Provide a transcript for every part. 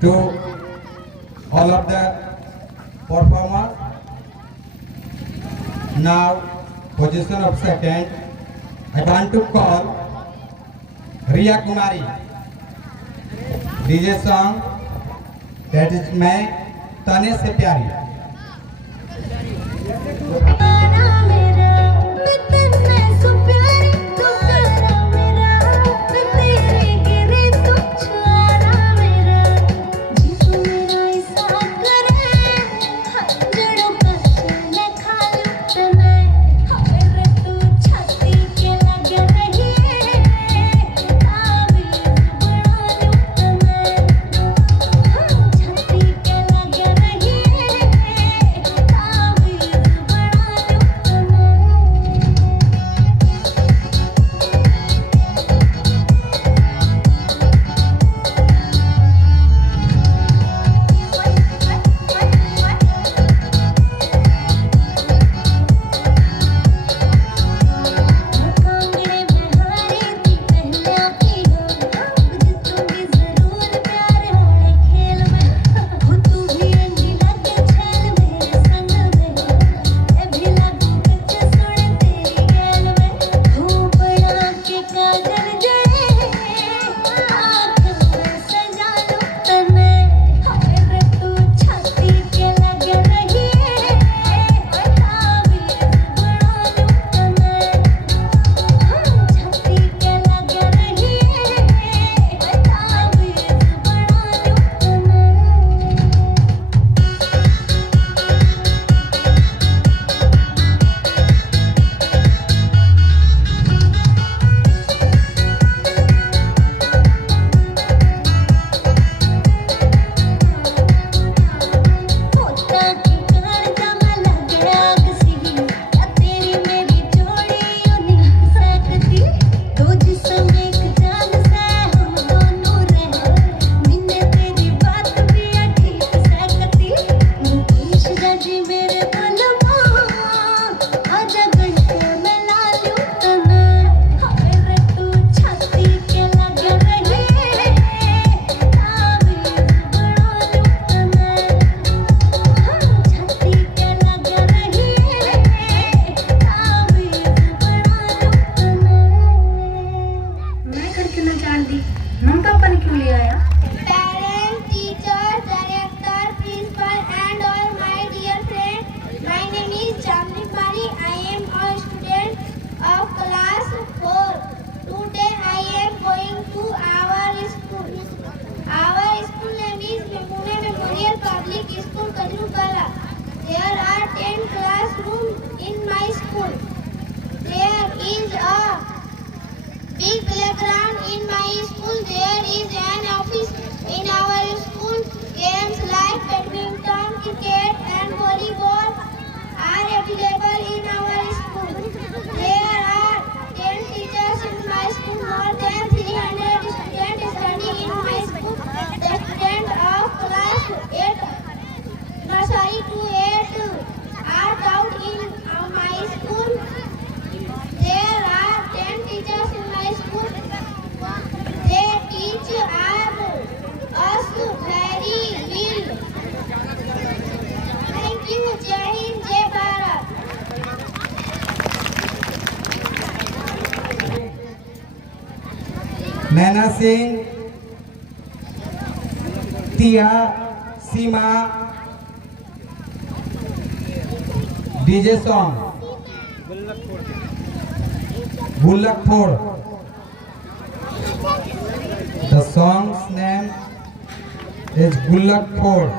To all of the performers, now position of second, I want to call Riya Kumari. DJ song that is मैं तने से प्यारी. Vedrukala. There are 10 classrooms in my school. There is a big playground in my school. There is an office in our school. Games like badminton, cricket and volleyball are available in our school. There are 10 teachers in my school. More than 300 students study in my school. The students of class 8, nursery to 8 are taught in my school. There are 10 teachers in my school. They teach us very well. Thank you. Jai Hind, Jai Bharat. Naina Singh, तिया, सीमा, DJ song गुल्लक फोड़. The song's name is Gullak Ford.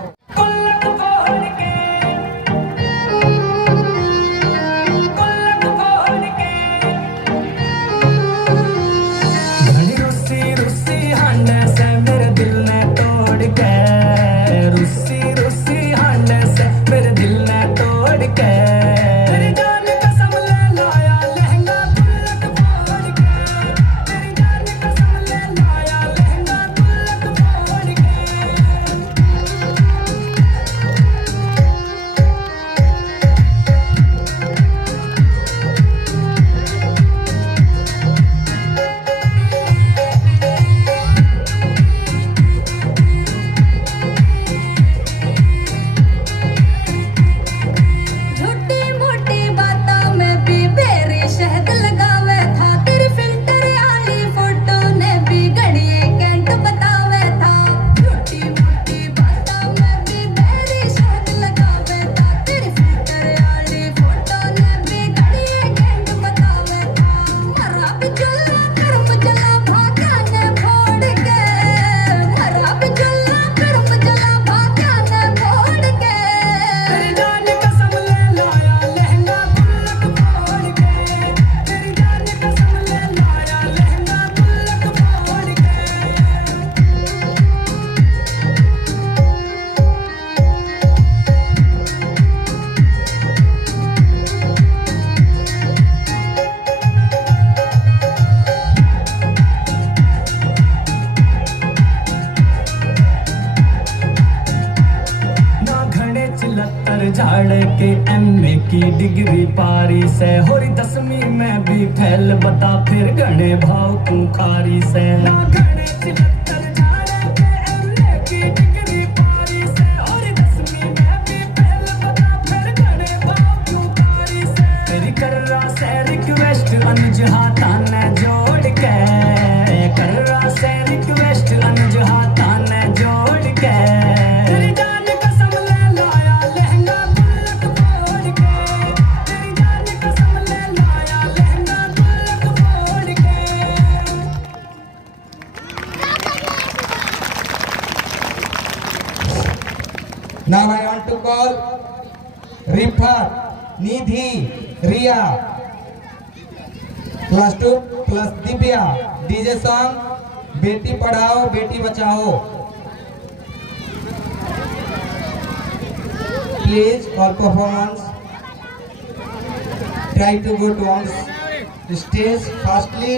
झाड़ के MA की degree पारी से होरी 10वीं में भी फैल बता फिर गणे भाव तू खारी से ना गणे चिलत्तर झाड़ के एमए की डिग्री पारी से होरी 10वीं में भी फैल बता फिर गणे भाव तू खारी से तेरी कर रहा से रिक्वेस्ट अनुज हाथा ने जोड़ के कर रहा से रिक्वेस्ट अनुज हाथा ने जोड़ के तेरी जान कसम ले लाया लहंगा गुल्लक फोड़ के तेरी जान कसम ले लाया लहंगा गुल्लक फोड़ के Now I want to call Rifat, Nidhi, Riya, class 2 plus Divya. DJ song Beti Padhao Beti Bachao. Please all performance try to go to on stage fastly.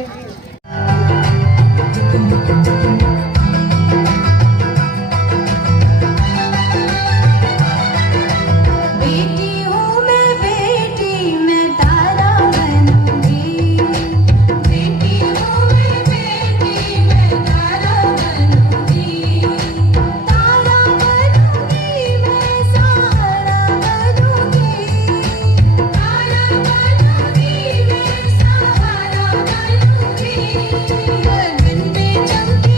बेटी हूँ मैं बेटी मैं तारा बनूंगी बेटी हूँ मैं बेटी मैं तारा बनूंगी तारा बनूंगी मैं सहारा बनूंगी तारा बनूंगी मैं सहारा बनूंगी गगन में चमकी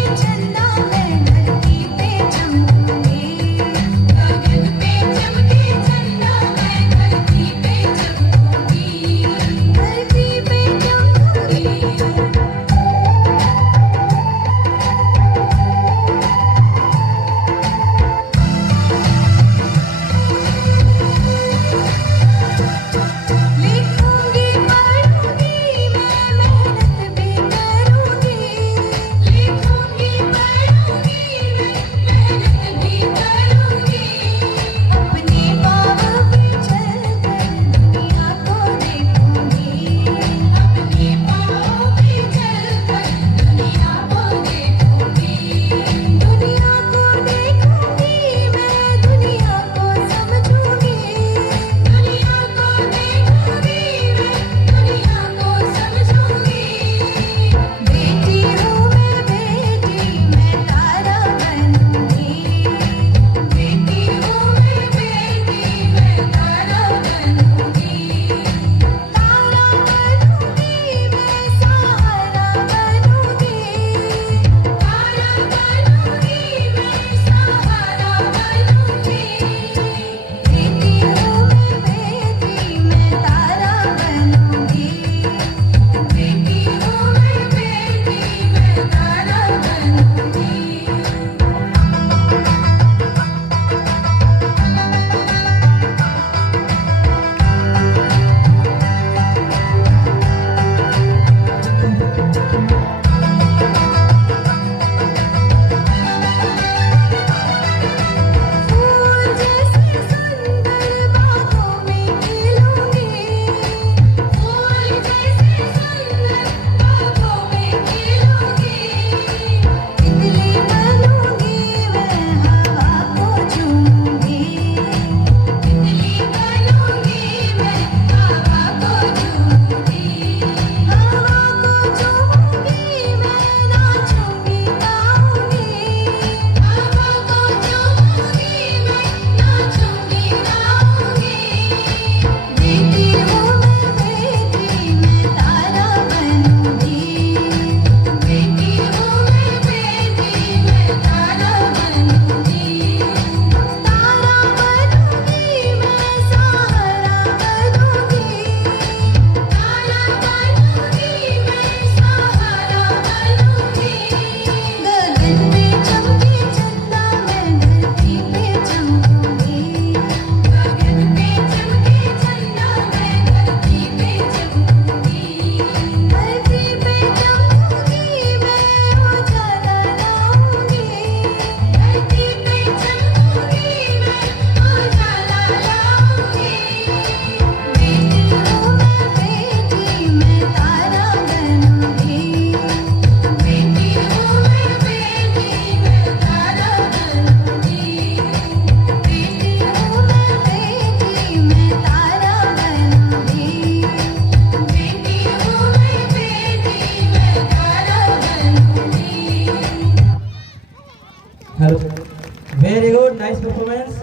performance.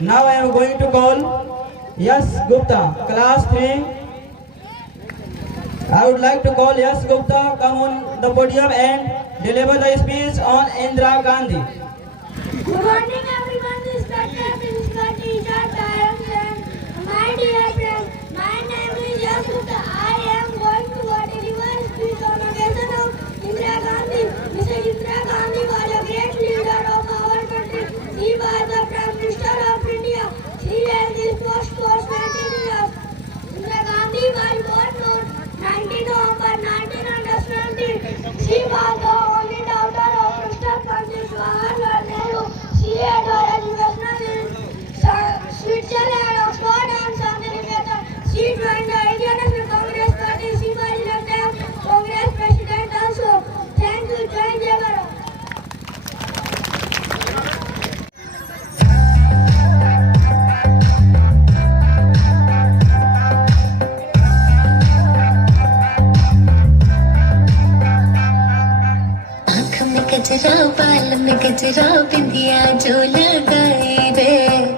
Now I am going to call Yash Gupta, class 3. I would like to call Yash Gupta come on the podium and deliver the speech on Indira Gandhi. Good morning everyone, respected principal, teacher, parents and my dear friends. My name is Yash Gupta. I am going to deliver a speech on occasion of Indira Gandhi. Mrs. Indira Gandhi was a great leader of our country. She was the Prime Minister of India. She held this post for 19 years. Indira Gandhi was born on 19 November 1970. She was the only daughter of Mr. Pandit Jawaharlal Nehru. She had her education in Switzerland, Oxford and Southampton. She joined the Indian National Congress Party. She was elected Congress President also. Thank you, Jai Jawahar. आँख में गजरा बाल में गजरा बिंदिया जो लगाए रे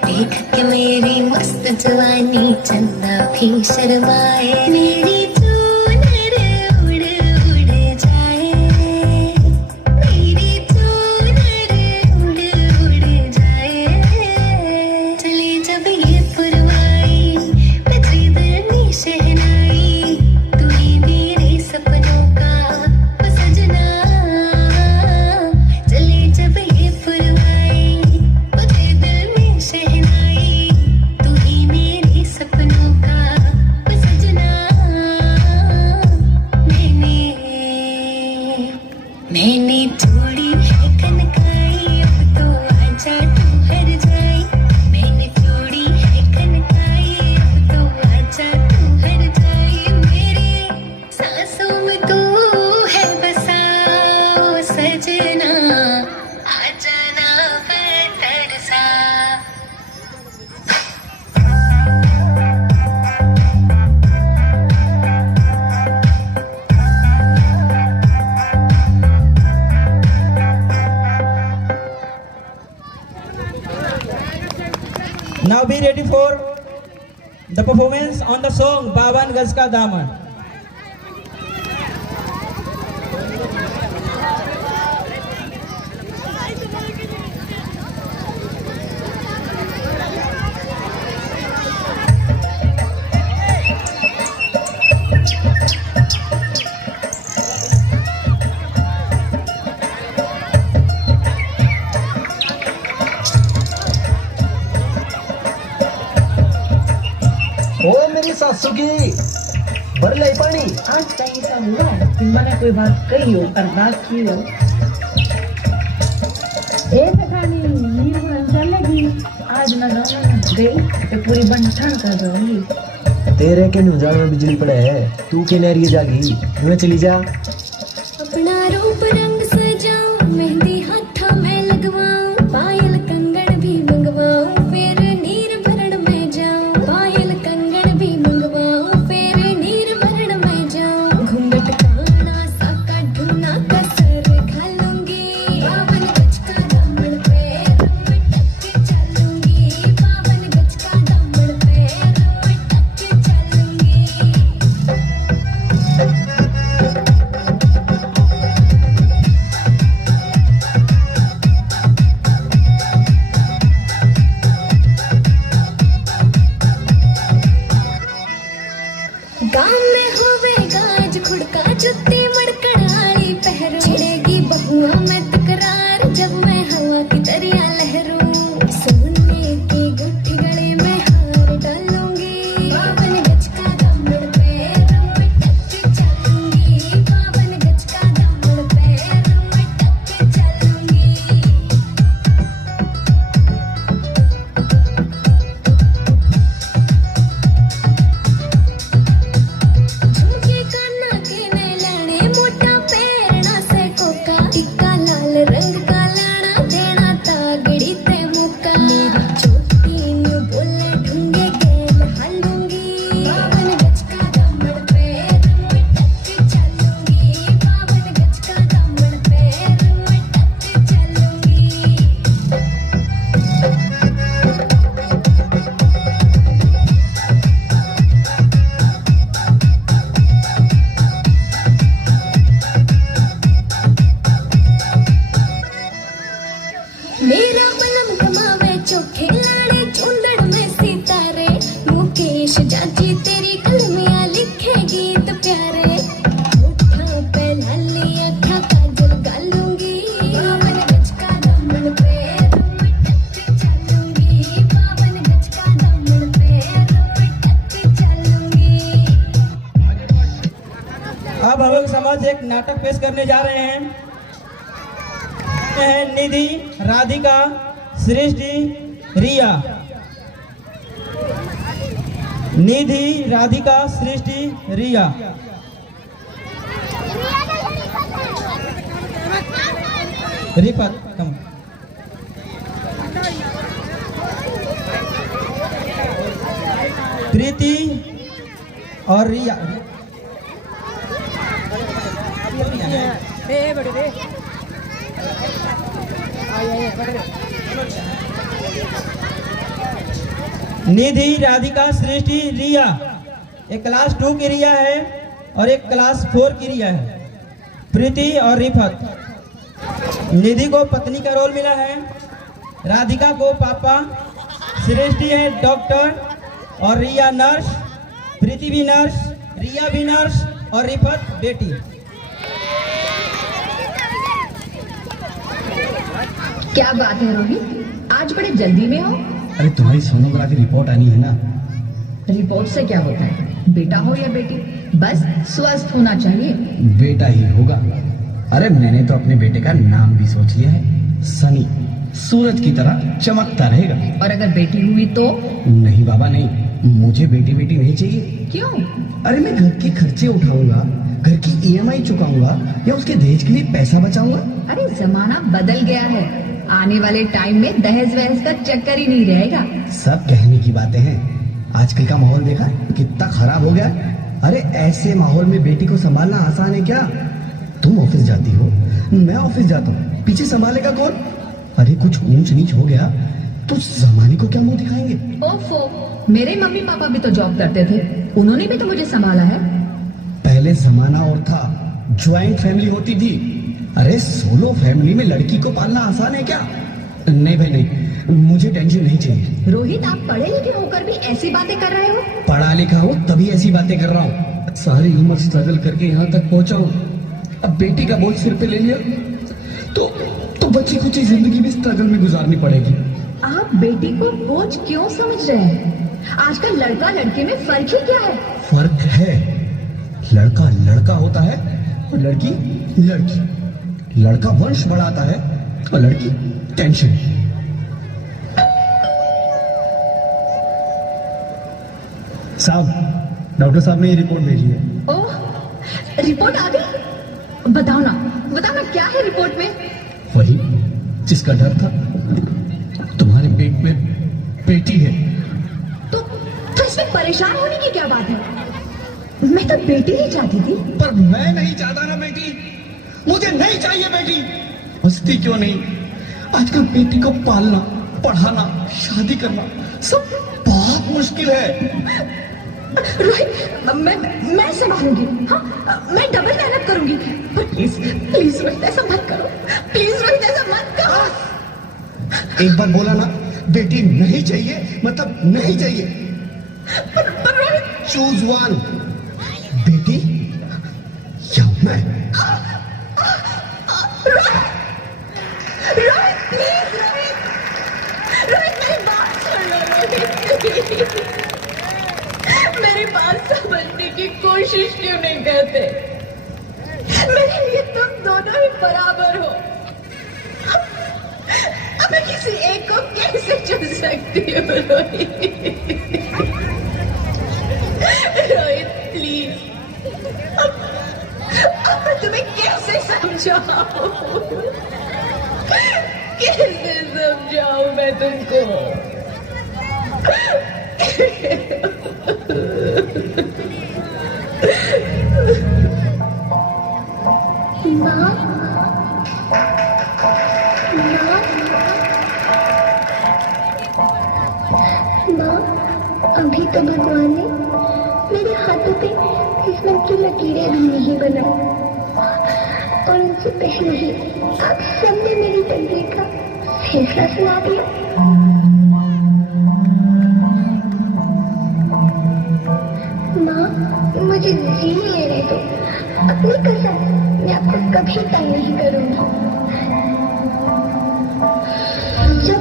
देख के मेरी मस्त जवानी चंदा भी शर्माए मेरी चूनर उड़ उड़ जाए मेरी चूनर उड़ उड़ जाए चली जब ये पुरवाई बजी दरनी शहनाई तू ही मेरे सपनों का सजना चली जब ये पुरवाई बजे दिल में शहनाई तू ही मेरे सपनों का सजना मैंने छोड़ी है कनकाई अब तो आजा तू हर जाई मैंने छोड़ी है कनकाई अब तो आजा तू हर जाई मेरे सांसों में तू है बसा ओ सजना आ जाना बेहतर सा Now be ready for the performance on the song Baban Gaj Ka Daman. ओ मेरी सासू की भर ले पानी आज कहीं ऐसा हुआ है कि मैंने कोई बात कही हो और बात की हो एक खानी नींद में लगी आज मैं गाँव में गई तो पूरी बंठन कर दूंगी तेरे के नुजान में बिजली पड़े है तू के नहरिए जागी मैं चली जा अपना रूप रंग सजाऊं मेहंदी हाथों में लगवाऊं पायल कंगन भी मंगवाऊं फिर नीर भरण में जाऊं पायल कंगन भी मंगवाऊं फिर नीर भरण में जाऊं घूंघट काना साका ढूना कसर घालूंगी बावन गज का दामन पे रमटक चलूंगी बावन गज का दामन पे रमटक चलूंगी आज एक नाटक पेश करने जा रहे हैं। निधि, राधिका, सृष्टि, रिया। निधि, राधिका, सृष्टि, रिया। रिफत कम। प्रीति और रिया। निधि, राधिका, सृष्टि, रिया। एक क्लास 2 की रिया है और एक क्लास 4 की रिया है। प्रीति और रिफत। निधि को पत्नी का रोल मिला है, राधिका को पापा, सृष्टि है डॉक्टर और रिया नर्स, प्रीति भी नर्स, रिया भी नर्स और रिफत बेटी। क्या बात है रोहित, आज बड़े जल्दी में हो? अरे तुम्हारी सोनोग्राफी रिपोर्ट आनी है ना। रिपोर्ट से क्या होता है? बेटा हो या बेटी, बस स्वस्थ होना चाहिए। बेटा ही होगा। अरे मैंने तो अपने बेटे का नाम भी सोच लिया है, सनी। सूरज की तरह चमकता रहेगा। और अगर बेटी हुई तो? नहीं बाबा नहीं, मुझे बेटी नहीं चाहिए। क्यों? अरे मैं घर के खर्चे उठाऊंगा, घर की EMI चुकाऊंगा या उसके दहेज के लिए पैसा बचाऊंगा। अरे जमाना बदल गया है, आने वाले टाइम में दहेज वहेज का चक्कर ही नहीं रहेगा। सब कहने की बातें हैं, आजकल का माहौल देखा कितना खराब हो गया। अरे ऐसे माहौल में बेटी को संभालना आसान है क्या? तुम ऑफिस जाती हो, मैं ऑफिस जाता हूँ, पीछे संभालेगा कौन? अरे कुछ ऊंच नीच हो गया तो जमाने को क्या मुंह दिखाएंगे? ओफो, मेरे मम्मी पापा भी तो जॉब करते थे, उन्होंने भी तो मुझे संभाला है। पहले जमाना और था, ज्वाइंट फैमिली होती थी। अरे सोलो फैमिली में लड़की को पालना आसान है क्या? नहीं भाई नहीं, मुझे टेंशन नहीं चाहिए। रोहित, आप पढ़े लिखे होकर भी ऐसी बातें कर रहे हो? पढ़ा लिखा हूँ तभी ऐसी बातें कर रहा हूँ। सारी उम्र स्ट्रगल करके यहाँ तक पहुँचा हूँ, अब बेटी का बोझ सिर पे ले लिया तो बच्ची कुछ जिंदगी भी स्ट्रगल में गुजारनी पड़ेगी। आप बेटी को बोझ क्यों समझ रहे हैं? आजकल लड़का लड़की में फर्क ही क्या है? फर्क है, लड़का लड़का होता है और लड़की लड़की। लड़का वंश बढ़ाता है और लड़की टेंशन। साहब, डॉक्टर साहब ने ये रिपोर्ट भेजी है। ओह, रिपोर्ट आ गई? बताओ ना क्या है रिपोर्ट में? वही जिसका डर था, तुम्हारे पेट में बेटी है। तो इसमें परेशान होने की क्या बात है? मैं तो बेटी ही चाहती थी। पर मैं नहीं चाहता ना बेटी, मुझे नहीं चाहिए बेटी। हंसती क्यों नहीं? आजकल बेटी को पालना, पढ़ाना, शादी करना सब बहुत मुश्किल है। रोहित, मैं संभालूंगी। हाँ, मैं डबल मेहनत करूंगी। पर प्लीज रोहित ऐसा मत करो, प्लीज रोहित ऐसा मत करो। एक बार बोला ना, बेटी नहीं चाहिए मतलब नहीं चाहिए। पर रोहित, चूज वन, बेटी या मैं। रोहित प्लीज, रोहित मेरी बात सुन लो। रोहित मेरी बात समझने की कोशिश क्यों नहीं करते? मेरे लिए तुम दोनों ही बराबर हो। अब मैं किसी एक को कैसे चुन सकती हूँ? रोहित प्लीज, अब मैं तुम्हें कैसे समझाऊं? कैसे समझाऊं मैं तुमको? माँ, अभी तो भगवान ने मेरे हाथों पे किस्मत की लकीरें भी नहीं बनाई, और उनसे पहले ही आप सबने मेरी तकदीर का फैसला सुना दिया। माँ, मुझे जी लेने दो, अपनी कसम, मैं आपको कभी तंग नहीं करूंगी। जब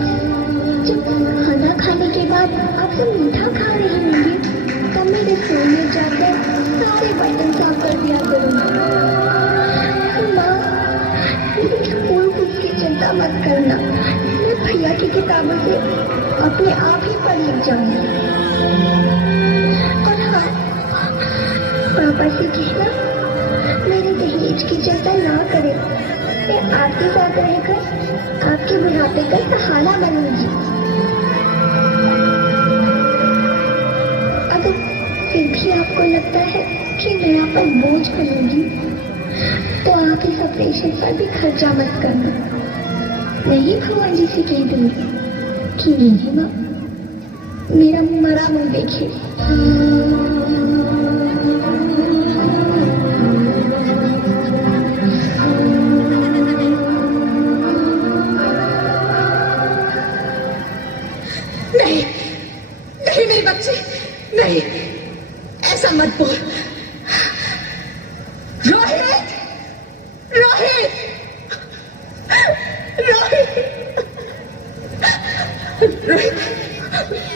खाना खाने के बाद आप सब मीठा खा रही होंगी, तब मैं रसोई में जाकर सारे बर्तन साफ कर दिया करूंगी। किताबों से अपने आप ही पढ़ लिख जाऊंगी। और हाँ, पापा से कहना मेरे दहेज की चिंता ना करें। मैं आपके साथ रहकर आपके बुढ़ापे का सहारा बनूंगी। अगर फिर भी आपको लगता है कि मैं आप पर बोझ बनूंगी, तो आप इस ऑपरेशन पर भी खर्चा मत करना। नहीं भगवान जी से कह दूंगी कि नहीं माँ, मेरा मरा मुंह देखिए। नहीं नहीं मेरी बच्ची, नहीं, ऐसा मत बोल। रोहित, रोहित, रोहित, रोहित,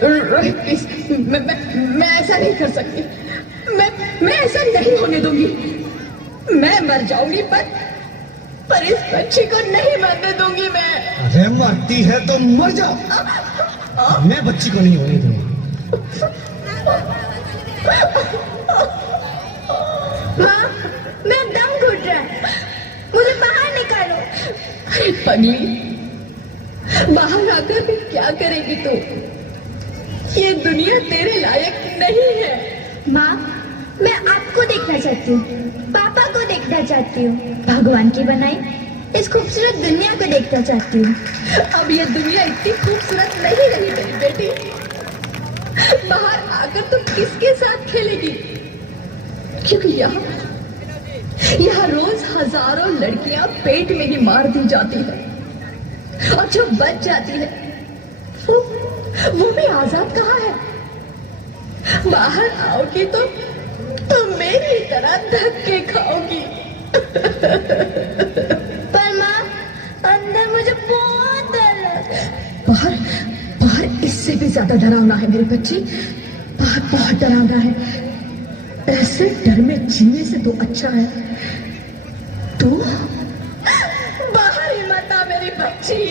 रोहित प्लीज, मैं ऐसा नहीं कर सकती। मैं ऐसा नहीं होने दूंगी। मैं मर जाऊंगी पर इस बच्ची को नहीं मरने दूंगी मैं। अरे मरती है तो मर जाओ, मैं बच्ची को नहीं होने दूंगा। माँ, मैं दम घुट रहा है, मुझे बाहर निकालो। अरे पगली, बाहर आकर भी क्या करेगी तू? ये दुनिया तेरे लायक नहीं है। माँ, मैं आपको देखना चाहती हूँ, पापा को देखना चाहती हूँ, भगवान की बनाई इस खूबसूरत दुनिया को देखना चाहती हूँ। अब ये दुनिया इतनी खूबसूरत नहीं रही मेरी बेटी। बाहर आकर तुम किसके साथ खेलेगी? क्योंकि यहाँ रोज हजारों लड़कियां पेट में ही मार दी जाती है, और जो बच जाती है वो भी आजाद कहाँ है? बाहर आओगी तो मेरी तरह धक्के खाओगी। पर माँ, अंदर मुझे बहुत डर लग रहा है। बाहर बाहर इससे भी ज्यादा डरावना है मेरी बच्ची, बाहर बहुत डरावना है। ऐसे डर में जीने से तो अच्छा है तू बाहर ही मत आ मेरी बच्ची,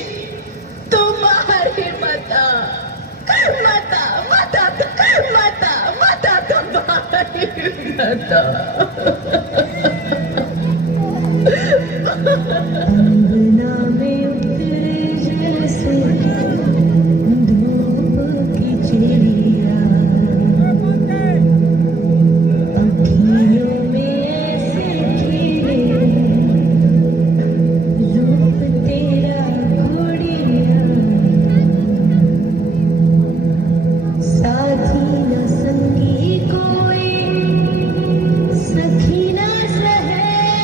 तू बाहर ही मत आ, मत आ, मत आ, मत आ, मत आ, तो बाहर ही मत आ। अंगना में उतरे जैसे धूप की चिड़िया, अखियों में ऐसे खिले रूप तेरा घोड़िया, साथी न संगी कोई, सखी न सहेली,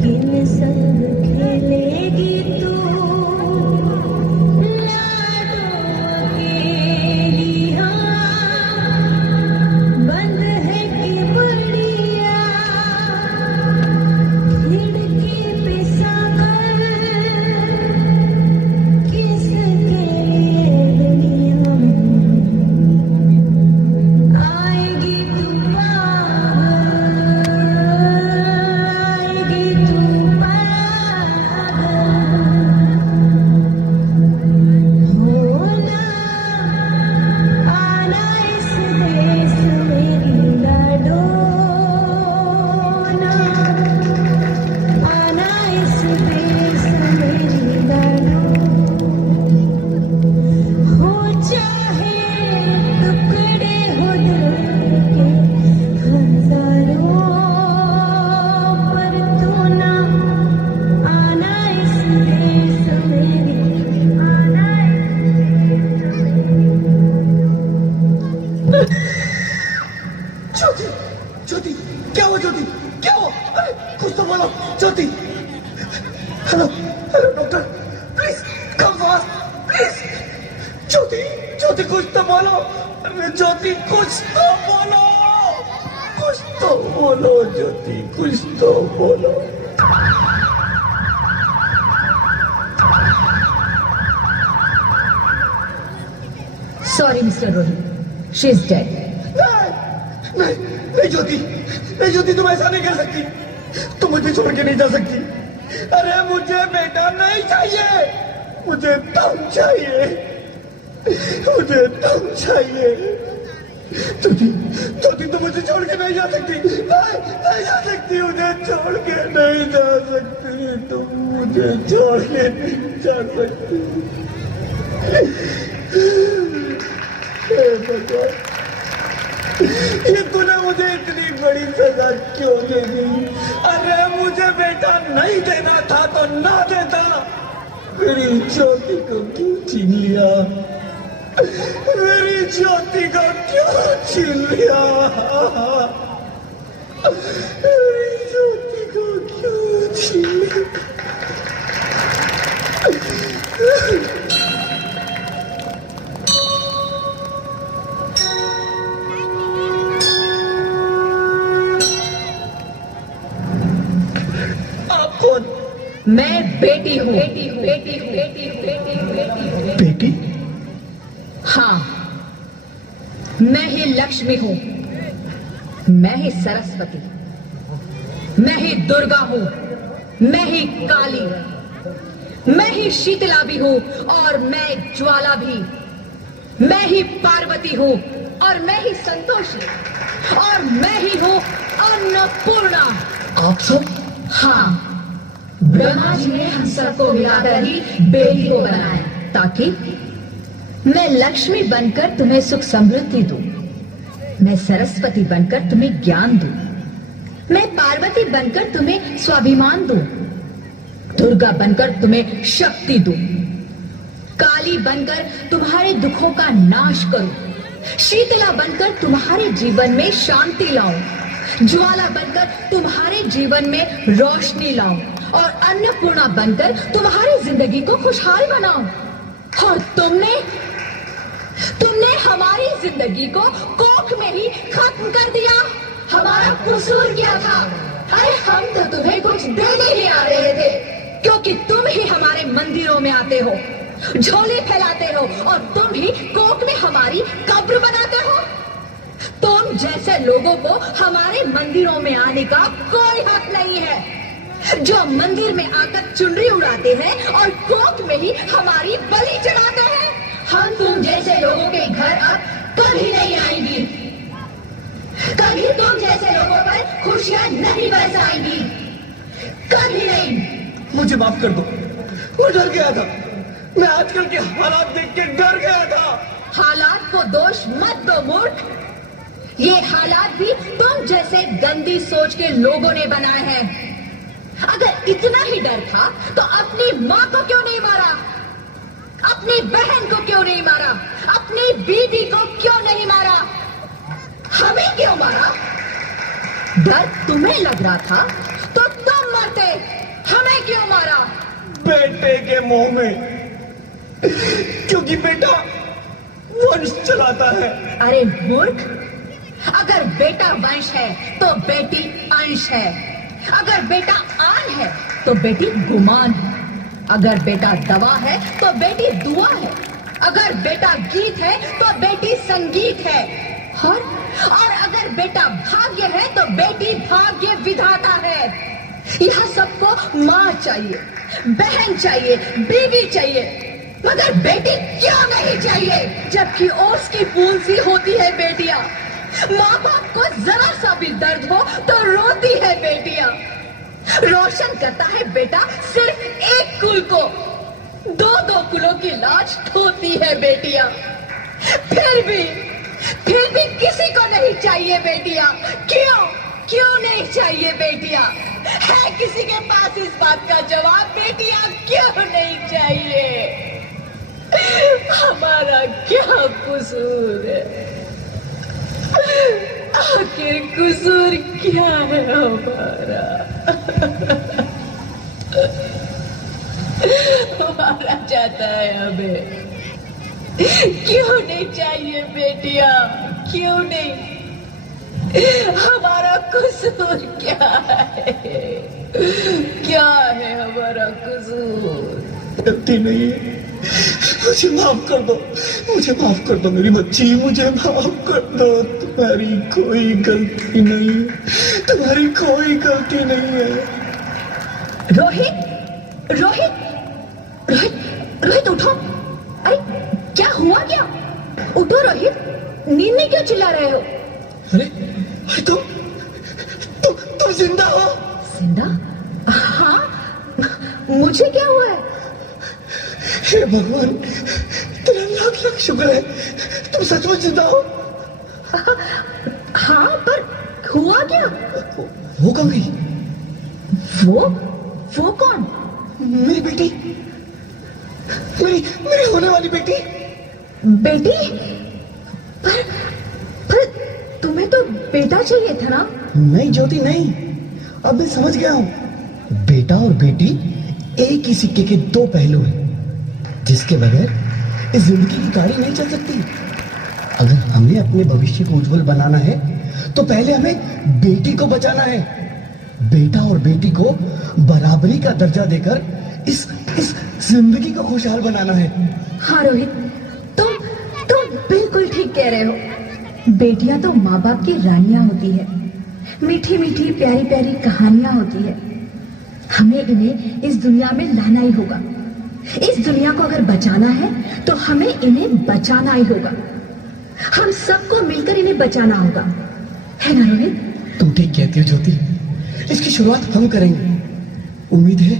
किन संग खेलेगी तू लाडो अकेली। हाँ, बंद है कि बढ़िया खिड़की पे सागर, किसके लिए दुनिया में आएगी तू पागल, आएगी तू पागल। होना आना इस देश मेरी लाडो ना, आना इस देश मेरी लाडो। हो चाहे टुकड़े हो दिल के हजारों, पर तू ना आना इस देश मेरी, आना ज्योति, ज्योति, क्या हुआ ज्योति, क्या हुआ? अरे कुछ तो बोलो Jyoti. Hello hello doctor, please come fast please. Jyoti, Jyoti कुछ तो बोलो। अरे ज्योति कुछ तो बोलो, कुछ तो बोलो ज्योति, कुछ तो बोलो। Sorry, Mr. Rohit. She is dead. नहीं नहीं ज्योति, नहीं ज्योति, तुम ऐसा नहीं कर सकती, तुम मुझे छोड़ के नहीं जा सकती। अरे मुझे बेटा नहीं चाहिए, मुझे तुम चाहिए, मुझे तुम चाहिए। छोटी तो मुझे छोड़ के नहीं जा सकती, नहीं जा सकती, मुझे छोड़ के नहीं जा सकती, तुम मुझे छोड़ के नहीं जा सकती। ये तूने मुझे इतनी बड़ी सजा क्यों दे दी? अरे मुझे बेटा नहीं देना था तो ना देता, मेरी ज्योति को क्यों छीन लिया? मेरी ज्योति को क्यों छीन लिया? मेरी ज्योति को क्यों छीन लिया? आप कौन? मैं बेटी हूँ। बेटी? हाँ, मैं ही लक्ष्मी हूँ, मैं ही सरस्वती, मैं ही दुर्गा हूँ, मैं ही काली, मैं ही शीतला भी हूँ और मैं ज्वाला भी, मैं ही पार्वती हूँ और मैं ही संतोषी और मैं ही हूँ अन्नपूर्णा। आप सब? हाँ, ब्रह्मा जी ने हम सबको मिलाकर ही बेटी को बनाया ताकि मैं लक्ष्मी बनकर तुम्हें सुख समृद्धि दूं, मैं सरस्वती बनकर तुम्हें ज्ञान दूं, मैं पार्वती बनकर तुम्हें स्वाभिमान दूं, दुर्गा बनकर तुम्हें शक्ति दूं, काली बनकर तुम्हारे दुखों का नाश करूं, शीतला बनकर तुम्हारे जीवन में शांति लाऊं, ज्वाला बनकर तुम्हारे जीवन में रोशनी लाऊं और अन्नपूर्णा बनकर तुम्हारी जिंदगी को खुशहाल बनाऊं। और तुमने हमारी जिंदगी को कोख में ही खत्म कर दिया। हमारा कसूर क्या था? अरे हम तो तुम्हें कुछ देने ही आ रहे थे, क्योंकि तुम ही हमारे मंदिरों में आते हो, झोले फैलाते हो और तुम ही कोख में हमारी कब्र बनाते हो। तुम जैसे लोगों को हमारे मंदिरों में आने का कोई हक नहीं है, जो मंदिर में आकर चुनरी उड़ाते हैं और कोख में ही हमारी बलि चढ़ाते हैं। हम तुम जैसे लोगों के घर अब कभी नहीं आएंगी, कभी तुम जैसे लोगों पर खुशियां नहीं बरसाएंगी, कभी नहीं। मुझे माफ कर दो, मैं डर गया था, मैं आजकल के हालात देख के डर गया था। हालात को दोष मत दो मूर्ख, ये हालात भी तुम जैसे गंदी सोच के लोगों ने बनाए हैं। अगर इतना ही डर था तो अपनी माँ को क्यों नहीं मारा, अपनी बहन को क्यों नहीं मारा, अपनी बीवी को क्यों नहीं मारा, हमें क्यों मारा? डर तुम्हें लग रहा था तो तुम मरते, हमें क्यों मारा? बेटे के मुंह में, क्योंकि बेटा वंश चलाता है। अरे मूर्ख, अगर बेटा वंश है तो बेटी अंश है, अगर बेटा आन है तो बेटी गुमान है, अगर बेटा दवा है तो बेटी दुआ है, अगर बेटा गीत है तो बेटी संगीत है, और अगर बेटा भाग्य है तो बेटी भाग्य विधाता है। यह सबको माँ चाहिए, बहन चाहिए, बीवी चाहिए, मगर बेटी क्यों नहीं चाहिए? जबकि ओस की फूल सी होती है बेटियां, माँ बाप को जरा सा भी दर्द हो तो रोती है बेटियां, रोशन करता है बेटा सिर्फ एक कुल को, दो कुलों की लाज ढोती है बेटियां। फिर भी किसी को नहीं चाहिए बेटियां। क्यों नहीं चाहिए बेटियां? है किसी के पास इस बात का जवाब? बेटियां क्यों नहीं चाहिए? हमारा क्या कसूर है? आखिर कसूर क्या है हमारा? हमारा चाहता है हमें। क्यों नहीं चाहिए बेटियां? क्यों नहीं? हमारा कसूर क्या है? क्या है हमारा कसूर? गलती नहीं है, मुझे माफ कर दो, मुझे माफ कर दो मेरी बच्ची, मुझे माफ कर दो। तुम्हारी कोई गलती नहीं है, तुम्हारी कोई गलती नहीं है। रोहित, रोहित रोहित रोहित उठो। अरे क्या हुआ क्या? उठो रोहित, नींद में क्यों चिल्ला रहे हो? अरे तुम जिंदा हो? जिंदा? हाँ, मुझे क्या हुआ है? हे भगवान, तेरा लाख लाख शुक्र है, तुम सचमुच जिंदा हो। हाँ, पर हुआ क्या? वो कहाँ गई? वो कौन? मेरी बेटी, मेरी होने वाली बेटी। बेटी? पर तुम्हें तो बेटा चाहिए था ना? नहीं ज्योति नहीं, अब मैं समझ गया हूँ। बेटा और बेटी एक ही सिक्के के दो पहलू हैं, जिसके बगैर इस जिंदगी की गाड़ी नहीं चल सकती। अगर हमें अपने भविष्य को उज्जवल बनाना है तो पहले हमें बेटी को बचाना है। बेटा और बेटी को बराबरी का दर्जा देकर इस जिंदगी को खुशहाल बनाना है। हाँ रोहित, तुम बिल्कुल ठीक कह रहे हो। बेटियां तो माँ बाप की रानियां होती है, मीठी मीठी प्यारी प्यारी कहानियां होती है। हमें इन्हें इस दुनिया में लाना ही होगा। इस दुनिया को अगर बचाना है तो हमें इन्हें बचाना ही होगा। हम सबको मिलकर इन्हें बचाना होगा, है ना रोहित? तुम ठीक कहती हो ज्योति, इसकी शुरुआत हम करेंगे। उम्मीद है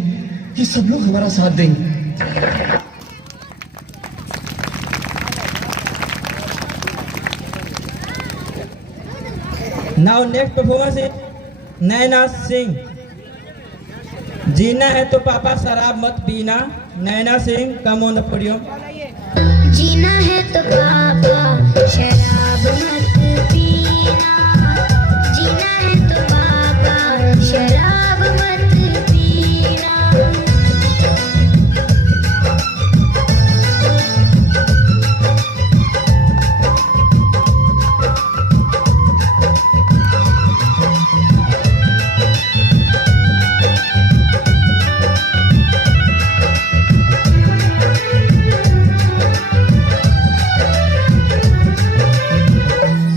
ये सब लोग हमारा साथ देंगे। Now next performance is Naina Singh. जीना है तो पापा शराब मत पीना। Naina Singh, come on the podium. जीना है तो पापा शराब मत पीना, जीना है तो पापा शराब मत पीना।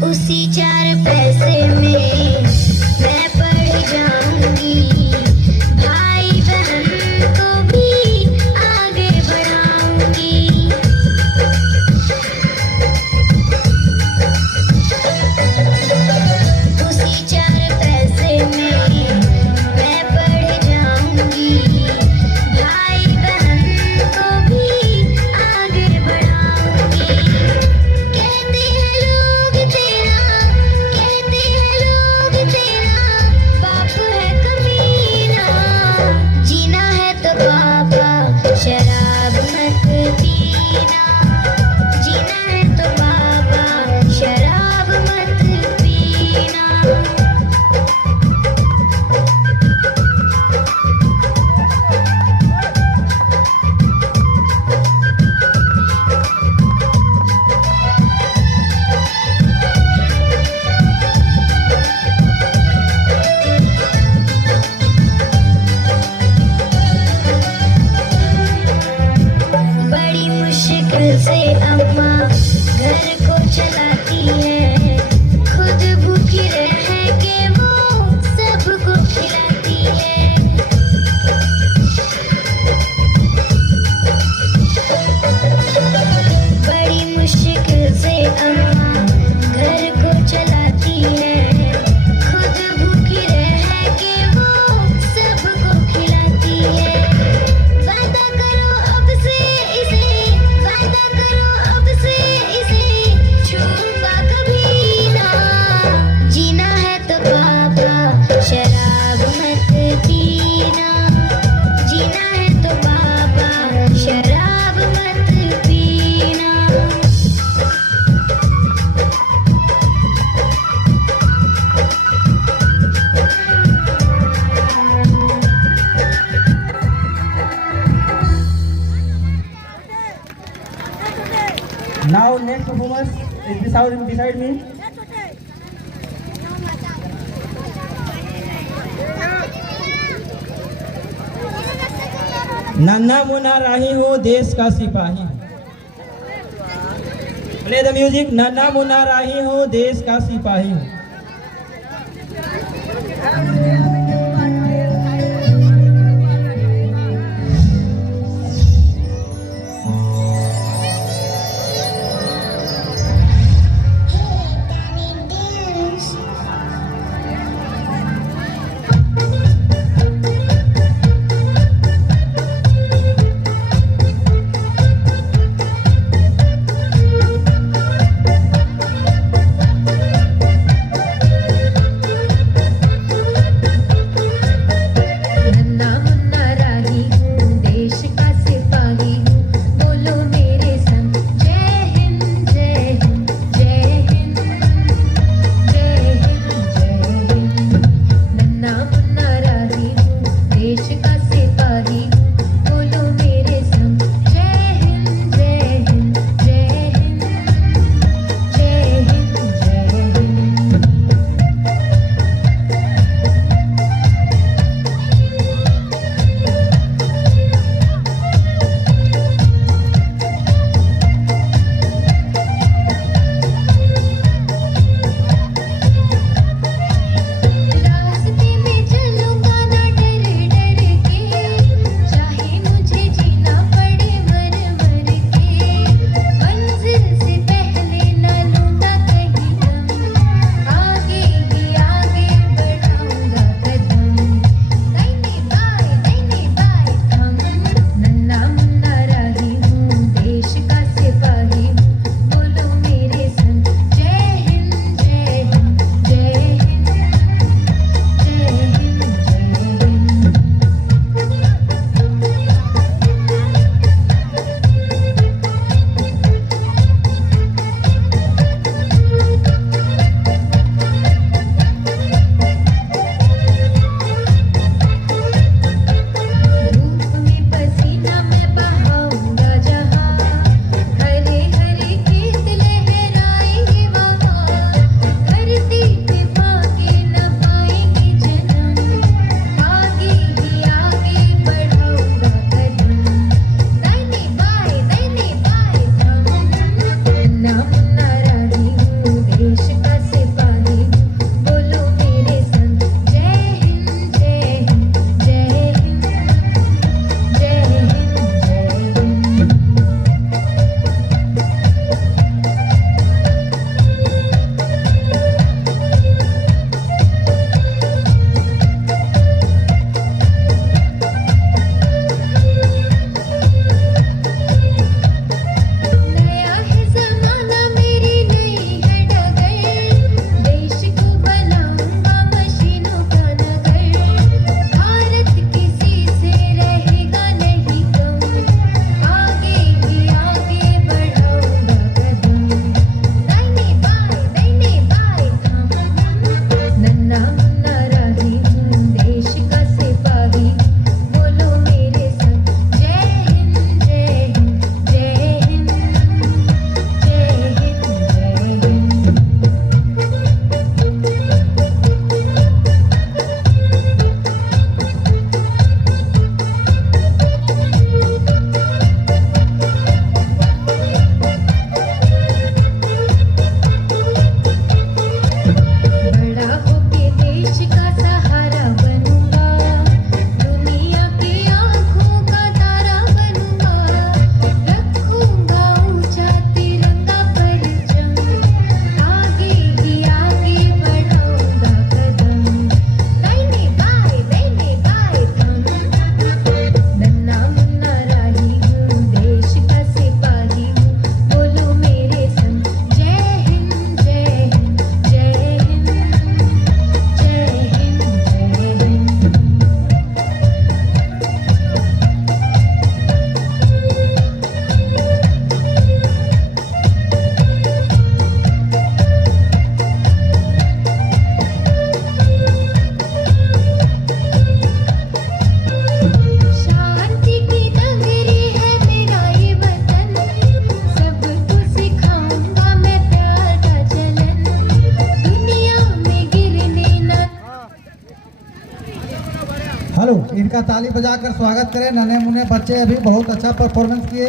उसी चार पैसे में मैं पढ़ जाऊंगी, भाई बहन को भी आगे बढ़ाऊंगी। उसी चार पैसे में मैं पढ़ जाऊंगी, भाई बहन को भी आगे बढ़ाऊंगी। कहते हैं लोग तेरा बाप है कमीना। जीना है तो पापा शराब मत पीना, जीना है तो पापा शराब मत पीना। बड़ी मुश्किल से अम्मा घर को चलाती है, खुद भूखी रह के वो सबको खिलाती है। बड़ी मुश्किल से अम्मा घर को चलाती है, खुद भूखी रह के वो सबको खिलाती है। वादा करो अब से इसे, वादा करो अब से इसे छूऊंगा कभी ना। जीना है तो पापा शराब मत पीना, जीना है तो पापा शराब मत पीना। Now next performance is beside me. नन्हा मुन्ना राही हूँ, देश का सिपाही हूँ। Play the music. नन्हा मुन्ना राही हूँ, देश का सिपाही हूँ। ताली बजाकर स्वागत करें। नन्हे मुन्ने बच्चे अभी बहुत अच्छा परफॉर्मेंस किए।